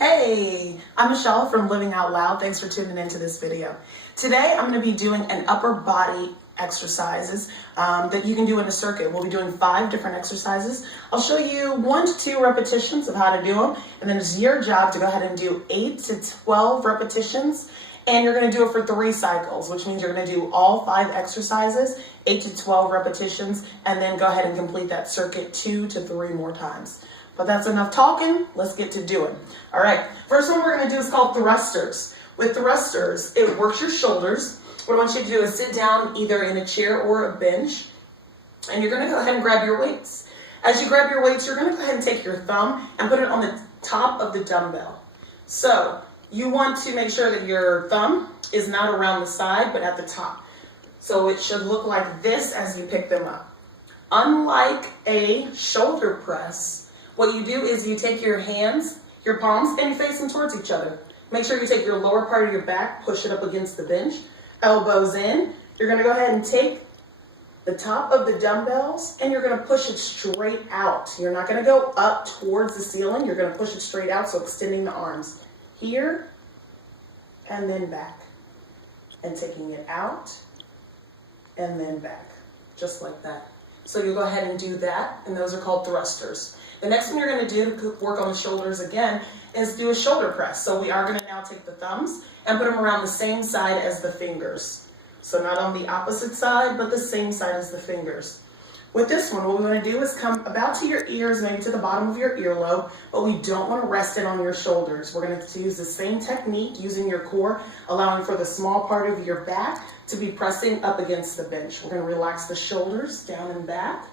Hey, I'm Michelle from Living Out Loud. Thanks for tuning into this video. Today, I'm going to be doing an upper body exercises that you can do in a circuit. We'll be doing 5 different exercises. I'll show you 1 to 2 repetitions of how to do them, and then it's your job to go ahead and do 8 to 12 repetitions, and you're going to do it for 3 cycles, which means you're going to do all 5 exercises, 8 to 12 repetitions, and then go ahead and complete that circuit 2 to 3 more times. But that's enough talking, let's get to doing. All right, first one we're gonna do is called thrusters. With thrusters, it works your shoulders. What I want you to do is sit down either in a chair or a bench, and you're gonna go ahead and grab your weights. As you grab your weights, you're gonna go ahead and take your thumb and put it on the top of the dumbbell. So you want to make sure that your thumb is not around the side, but at the top. So it should look like this as you pick them up. Unlike a shoulder press, what you do is you take your hands, your palms, and you face them towards each other. Make sure you take your lower part of your back, push it up against the bench, elbows in. You're gonna go ahead and take the top of the dumbbells and you're gonna push it straight out. You're not gonna go up towards the ceiling, you're gonna push it straight out, so extending the arms. Here, and then back. And taking it out, and then back, just like that. So you'll go ahead and do that, and those are called thrusters. The next thing you're going to do to work on the shoulders again is do a shoulder press. So we are going to now take the thumbs and put them around the same side as the fingers. So not on the opposite side, but the same side as the fingers. With this one, what we want to do is come about to your ears, maybe to the bottom of your earlobe, but we don't want to rest it on your shoulders. We're going to use the same technique using your core, allowing for the small part of your back to be pressing up against the bench. We're going to relax the shoulders down and back.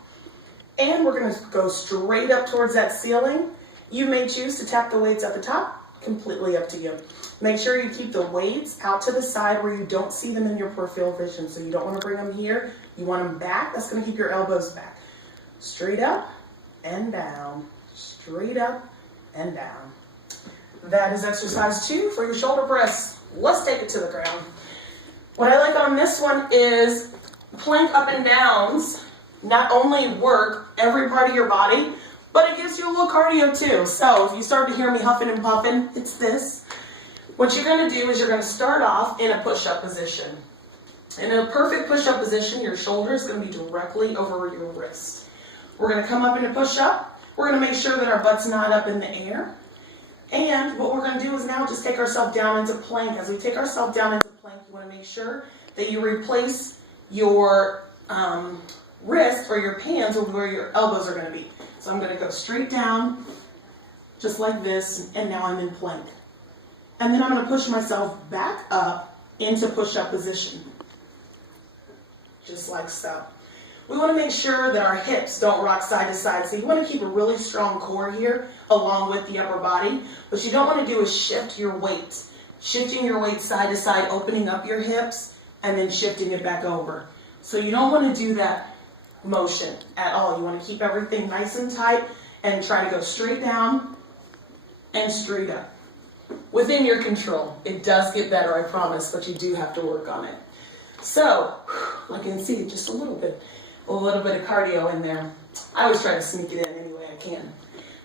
And we're going to go straight up towards that ceiling. You may choose to tap the weights at the top, completely up to you. Make sure you keep the weights out to the side where you don't see them in your peripheral vision. So you don't want to bring them here. You want them back. That's going to keep your elbows back. Straight up and down. Straight up and down. That is exercise 2 for your shoulder press. Let's take it to the ground. What I like on this one is plank up and downs. Not only work every part of your body, but it gives you a little cardio too. So if you start to hear me huffing and puffing, it's this. What you're going to do is you're going to start off in a push-up position. In a perfect push-up position, your shoulder is going to be directly over your wrist. We're going to come up into push-up. We're going to make sure that our butt's not up in the air. And what we're going to do is now just take ourselves down into plank. As we take ourselves down into plank, you want to make sure that you replace your wrist or your hands with where your elbows are going to be. So I'm going to go straight down, just like this, and now I'm in plank. And then I'm going to push myself back up into push-up position, just like so. We want to make sure that our hips don't rock side to side. So you want to keep a really strong core here along with the upper body. What you don't want to do is shift your weight. Shifting your weight side to side, opening up your hips, and then shifting it back over. So you don't want to do that motion at all. You want to keep everything nice and tight and try to go straight down and straight up. Within your control. It does get better, I promise, but you do have to work on it. So, I can see just a little bit of cardio in there. I always try to sneak it in any way I can.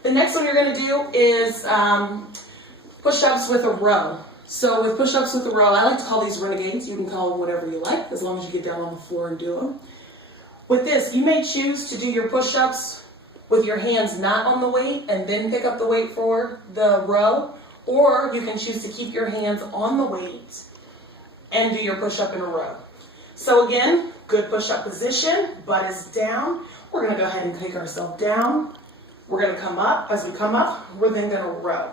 The next one you're going to do is push-ups with a row. So with push-ups with a row, I like to call these Renegades. You can call them whatever you like, as long as you get down on the floor and do them. With this, you may choose to do your push-ups with your hands not on the weight and then pick up the weight for the row, or you can choose to keep your hands on the weight and do your push-up in a row. So again, good push-up position, butt is down. We're going to go ahead and take ourselves down. We're going to come up. As we come up, we're then going to row.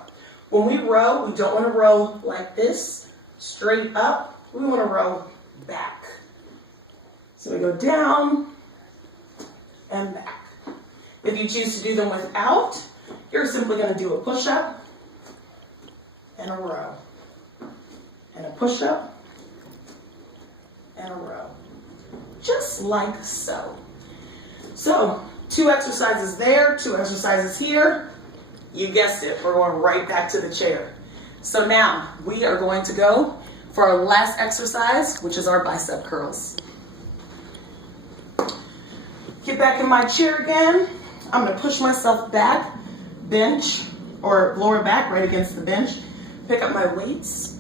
When we row, we don't want to row like this, straight up. We want to row back. So we go down and back. If you choose to do them without, you're simply going to do a push-up and a row, and a push-up and a row, just like so. So 2 exercises there, 2 exercises here. You guessed it, we're going right back to the chair. So now we are going to go for our last exercise, which is our bicep curls. Get back in my chair again. I'm going to push myself back, bench, or lower back right against the bench. Pick up my weights,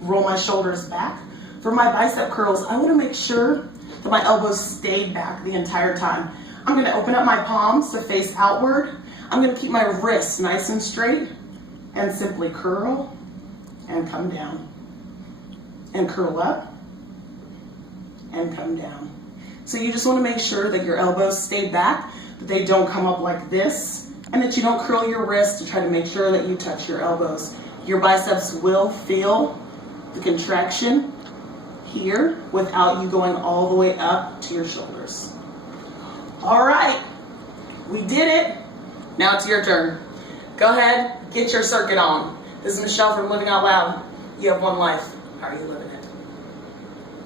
roll my shoulders back. For my bicep curls, I wanna make sure that my elbows stayed back the entire time. I'm gonna open up my palms to face outward. I'm gonna keep my wrists nice and straight and simply curl and come down. And curl up and come down. So you just wanna make sure that your elbows stay back, that they don't come up like this, and that you don't curl your wrists to try to make sure that you touch your elbows. Your biceps will feel the contraction here without you going all the way up to your shoulders. All right, we did it. Now it's your turn. Go ahead, get your circuit on. This is Michelle from Living Out Loud. You have one life. How are you living?